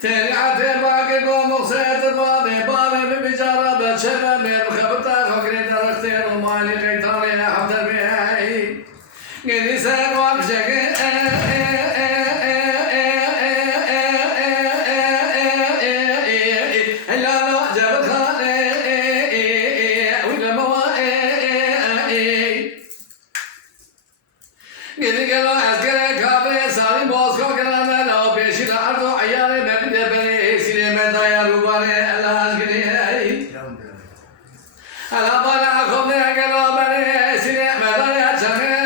ترعت باقي ومقصد بابي بابي بجارة بشرة بخبطة خكري درختي ومالي قيطاني حتى بيعي قدي سير وابشك لا لا جاب الخالي ولا موائي قدي قالوا عسكري كابري سالي موسكو كلامنا لو بيشي الأرض عيالي بني بني سينما داير وبالي الأشكري ألا بنا خمني قالوا بني سينما داير شمي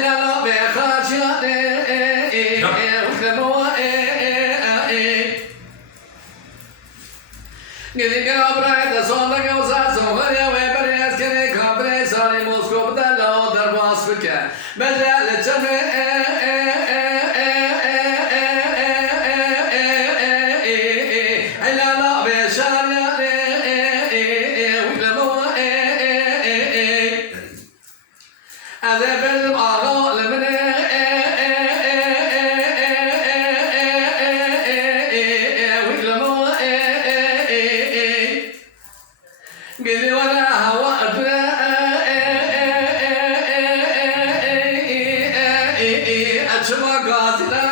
لا لا بخاشياني قدي قالوا برايد صوتك وزاسو غير ويبري أسكري كابري سالي موسكو بدلو درباس فكا مجال الجمع لا لا بشارع ويلموا أذهب المعروض من قلي ولا هواء أجمع قاتلا